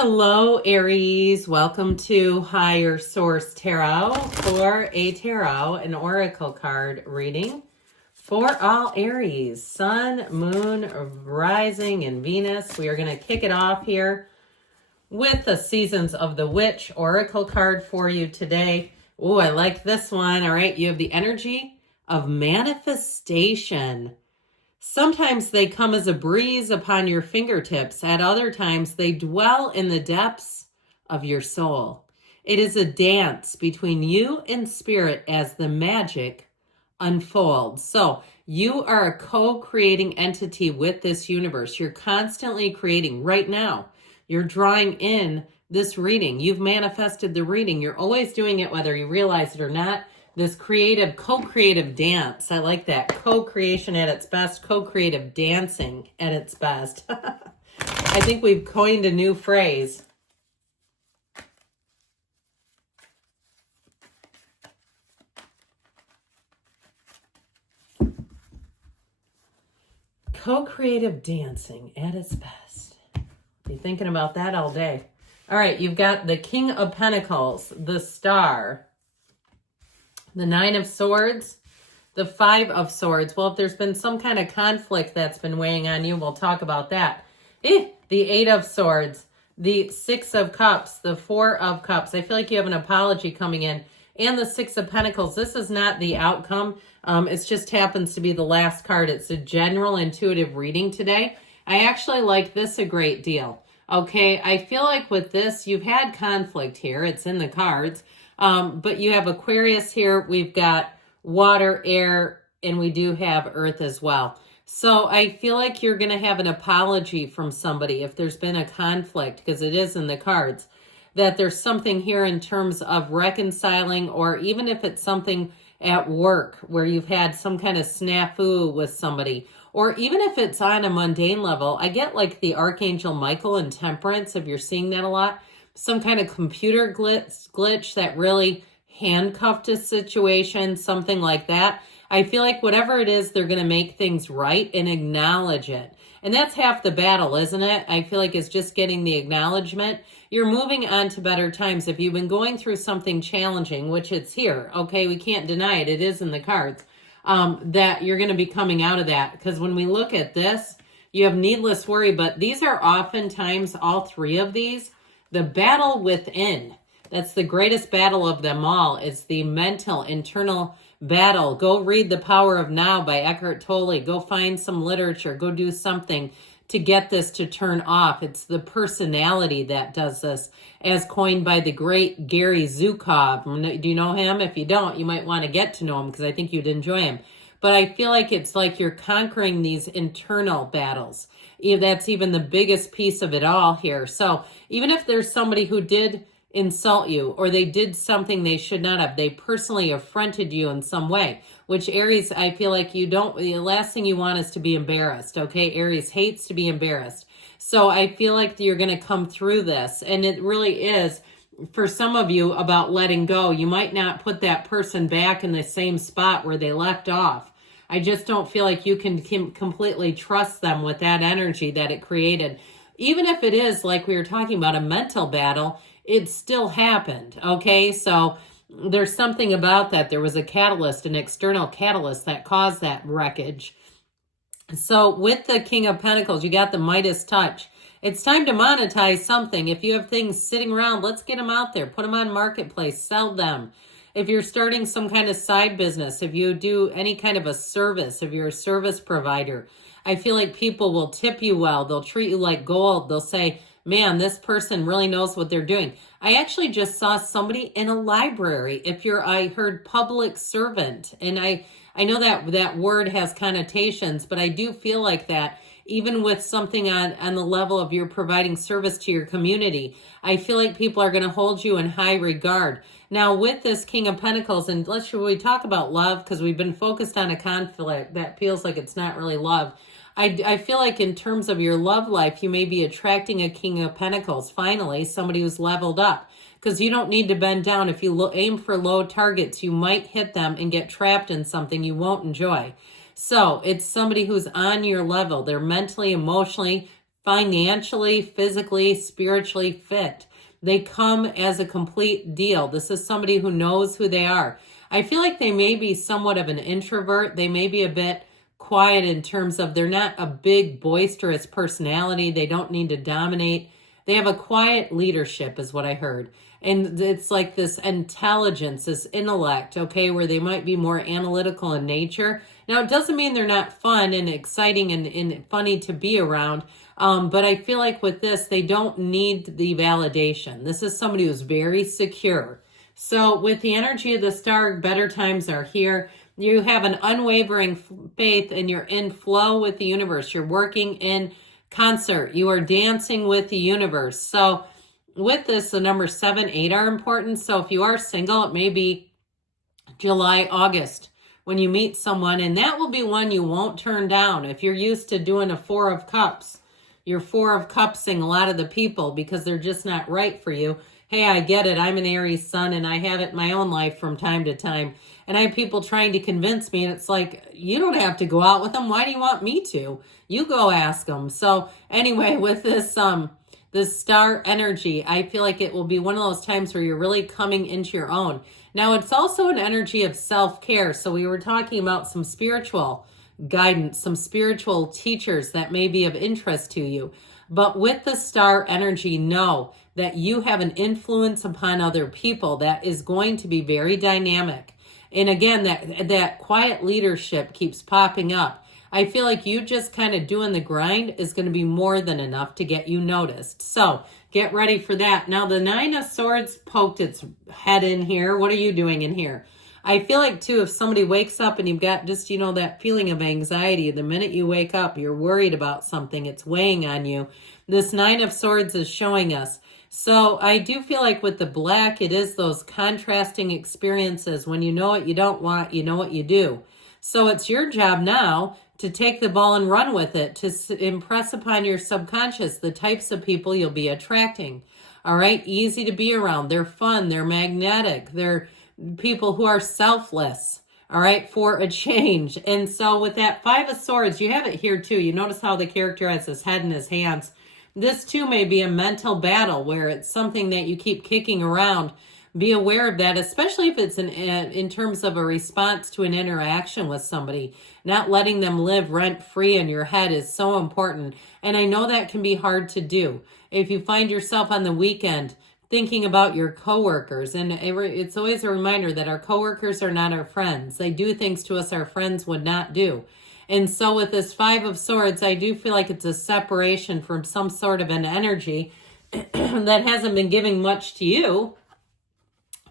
Hello, Aries. Welcome to Higher Source Tarot for a tarot and oracle card reading for all Aries, Sun, Moon, Rising, and Venus. We are going to kick it off here with the Seasons of the Witch oracle card for you today. Oh, I like this one. All right, you have the energy of manifestation. Sometimes they come as a breeze upon your fingertips. At other times, they dwell in the depths of your soul. It is a dance between you and spirit as the magic unfolds. So you are a co-creating entity with this universe. You're constantly creating right now. You're drawing in this reading. You've manifested the reading. You're always doing it whether you realize it or not. This creative, co-creative dance. I like that. Co-creation at its best. Co-creative dancing at its best. I think we've coined a new phrase. Co-creative dancing at its best. Be thinking about that all day. All right, you've got the King of Pentacles, the Star, the Nine of Swords, the Five of Swords. Well, if there's been some kind of conflict that's been weighing on you, we'll talk about that. The Eight of Swords, the Six of Cups, the Four of Cups. I feel like you have an apology coming in. And the Six of Pentacles. This is not the outcome. It just happens to be the last card. It's a general intuitive reading today. I actually like this a great deal. Okay, I feel like with this, you've had conflict here. It's in the cards. But you have Aquarius here, we've got water, air, and we do have earth as well. So I feel like you're going to have an apology from somebody if there's been a conflict, because it is in the cards, that there's something here in terms of reconciling, or even if it's something at work where you've had some kind of snafu with somebody, or even if it's on a mundane level. I get like the Archangel Michael and Temperance, if you're seeing that a lot. Some kind of computer glitch that really handcuffed a situation, something like that. I feel like whatever it is, they're going to make things right and acknowledge it. And that's half the battle, isn't it? I feel like it's just getting the acknowledgement. You're moving on to better times. If you've been going through something challenging, which it's here, okay, we can't deny it. It is in the cards, that you're going to be coming out of that. Because when we look at this, you have needless worry, but these are oftentimes, all three of these, the battle within. That's the greatest battle of them all. It's the mental, internal battle. Go read The Power of Now by Eckhart Tolle. Go find some literature. Go do something to get this to turn off. It's the personality that does this, as coined by the great Gary Zukov. Do you know him? If you don't, you might want to get to know him, because I think you'd enjoy him. But I feel like it's like you're conquering these internal battles. That's even the biggest piece of it all here. So even if there's somebody who did insult you, or they did something they should not have, they personally affronted you in some way, which Aries, I feel like you don't, the last thing you want is to be embarrassed, okay? Aries hates to be embarrassed. So I feel like you're going to come through this, and it really is, for some of you, about letting go. You might not put that person back in the same spot where they left off. I just don't feel like you can completely trust them with that energy that it created. Even if it is, like we were talking about, a mental battle, it still happened, okay? So there's something about that. There was a catalyst, an external catalyst that caused that wreckage. So with the King of Pentacles, you got the Midas touch. It's time to monetize something. If you have things sitting around, let's get them out there. Put them on Marketplace. Sell them. If you're starting some kind of side business, if you do any kind of a service, if you're a service provider, I feel like people will tip you well. They'll treat you like gold. They'll say, man, this person really knows what they're doing. I actually just saw somebody in a library. I heard public servant. And I know that word has connotations, but I do feel like that. Even with something on the level of you're providing service to your community, I feel like people are going to hold you in high regard. Now, with this King of Pentacles, and should we talk about love? Because we've been focused on a conflict that feels like it's not really love. I feel like in terms of your love life, you may be attracting a King of Pentacles, finally, somebody who's leveled up. Because you don't need to bend down. If you aim for low targets, you might hit them and get trapped in something you won't enjoy. So it's somebody who's on your level. They're mentally, emotionally, financially, physically, spiritually fit. They come as a complete deal. This is somebody who knows who they are. I feel like they may be somewhat of an introvert. They may be a bit quiet in terms of they're not a big, boisterous personality. They don't need to dominate. They have a quiet leadership is what I heard. And it's like this intelligence, this intellect, okay, where they might be more analytical in nature. Now, it doesn't mean they're not fun and exciting and funny to be around. But I feel like with this, they don't need the validation. This is somebody who's very secure. So with the energy of the star, better times are here. You have an unwavering faith and you're in flow with the universe. You're working in concert. You are dancing with the universe. So with this, the numbers 7, 8 are important. So if you are single, it may be July, August when you meet someone, and that will be one you won't turn down. If you're used to doing a 4 of Cups, you're 4 of Cupsing a lot of the people because they're just not right for you. Hey, I get it. I'm an Aries sun and I have it in my own life from time to time. And I have people trying to convince me, and it's like, you don't have to go out with them. Why do you want me to? You go ask them. So anyway, with this star energy, I feel like it will be one of those times where you're really coming into your own. Now, it's also an energy of self-care. So we were talking about some spiritual guidance, some spiritual teachers that may be of interest to you. But with the star energy, know that you have an influence upon other people that is going to be very dynamic. And again, that quiet leadership keeps popping up. I feel like you just kind of doing the grind is going to be more than enough to get you noticed. So get ready for that. Now, the 9 of Swords poked its head in here. What are you doing in here? I feel like, too, if somebody wakes up and you've got just, that feeling of anxiety, the minute you wake up, you're worried about something, it's weighing on you. This 9 of Swords is showing us. So I do feel like with the black, it is those contrasting experiences. When you know what you don't want, you know what you do. So it's your job now to take the ball and run with it, to impress upon your subconscious the types of people you'll be attracting. All right, easy to be around. They're fun. They're magnetic. They're people who are selfless, all right, for a change. And so with that 5 of Swords, you have it here too. You notice how the character has his head in his hands. This too may be a mental battle where it's something that you keep kicking around. Be aware of that, especially if it's in terms of a response to an interaction with somebody. Not letting them live rent-free in your head is so important. And I know that can be hard to do. If you find yourself on the weekend thinking about your coworkers, and it's always a reminder that our coworkers are not our friends. They do things to us our friends would not do. And so with this 5 of Swords, I do feel like it's a separation from some sort of an energy that hasn't been giving much to you.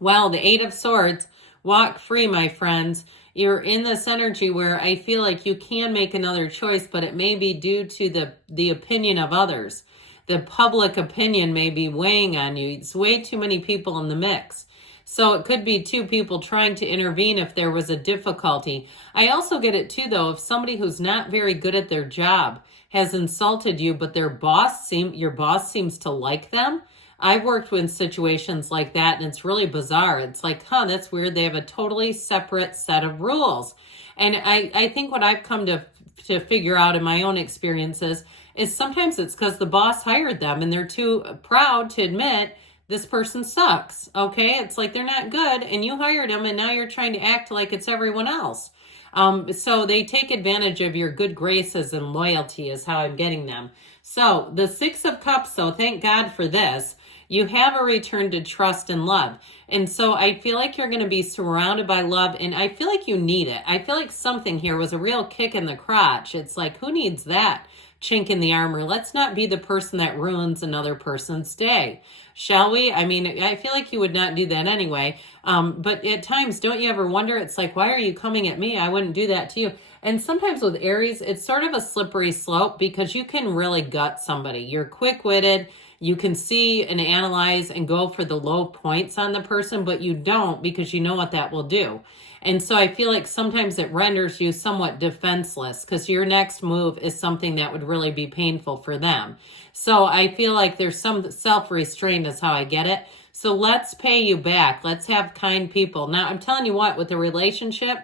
Well, the 8 of Swords, walk free, my friends. You're in this energy where I feel like you can make another choice, but it may be due to the opinion of others. The public opinion may be weighing on you. It's way too many people in the mix. So it could be 2 people trying to intervene if there was a difficulty. I also get it too, though, if somebody who's not very good at their job has insulted you, but your boss seems to like them. I've worked with situations like that, and it's really bizarre. It's like, that's weird. They have a totally separate set of rules. And I think what I've come to figure out in my own experiences is sometimes it's because the boss hired them and they're too proud to admit this person sucks, okay? It's like they're not good and you hired them and now you're trying to act like it's everyone else. So they take advantage of your good graces and loyalty is how I'm getting them. So the 6 of Cups, though, thank God for this. You have a return to trust and love. And so I feel like you're going to be surrounded by love, and I feel like you need it. I feel like something here was a real kick in the crotch. It's like, who needs that chink in the armor? Let's not be the person that ruins another person's day. Shall we? I mean, I feel like you would not do that anyway. But at times, don't you ever wonder, it's like, why are you coming at me? I wouldn't do that to you. And sometimes with Aries, it's sort of a slippery slope because you can really gut somebody. You're quick-witted. You can see and analyze and go for the low points on the person, but you don't because you know what that will do. And so I feel like sometimes it renders you somewhat defenseless because your next move is something that would really be painful for them. So I feel like there's some self-restraint is how I get it. So let's pay you back. Let's have kind people. Now, I'm telling you what, with the relationship,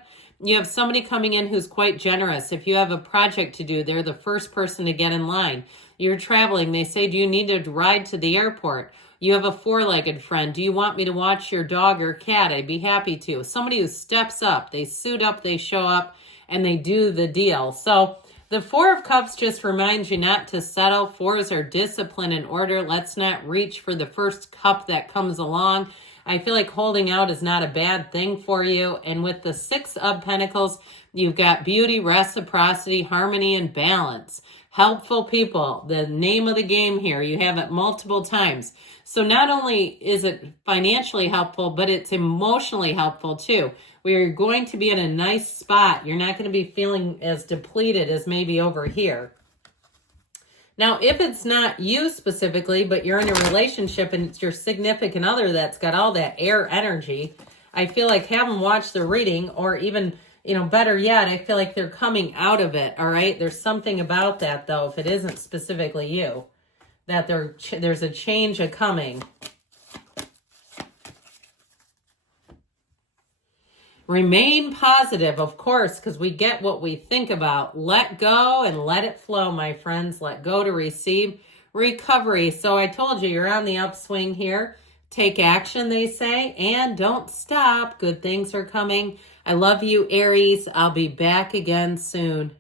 you have somebody coming in who's quite generous. If you have a project to do, they're the first person to get in line. You're traveling. They say, do you need to ride to the airport? You have a four-legged friend. Do you want me to watch your dog or cat? I'd be happy to. Somebody who steps up, they suit up, they show up, and they do the deal. So the Four of Cups just reminds you not to settle. Fours are discipline and order. Let's not reach for the first cup that comes along. I feel like holding out is not a bad thing for you. And with the Six of Pentacles, you've got beauty, reciprocity, harmony, and balance. Helpful people, the name of the game here. You have it multiple times. So not only is it financially helpful, but it's emotionally helpful too. We're going to be in a nice spot. You're not going to be feeling as depleted as maybe over here. Now, if it's not you specifically, but you're in a relationship and it's your significant other that's got all that air energy, I feel like have them watch the reading, or even, better yet, I feel like they're coming out of it, all right? There's something about that, though, if it isn't specifically you, that there's a change coming. Remain positive, of course, because we get what we think about. Let go and let it flow, my friends. Let go to receive. Recovery. So I told you, you're on the upswing here. Take action, they say, and don't stop. Good things are coming. I love you, Aries. I'll be back again soon.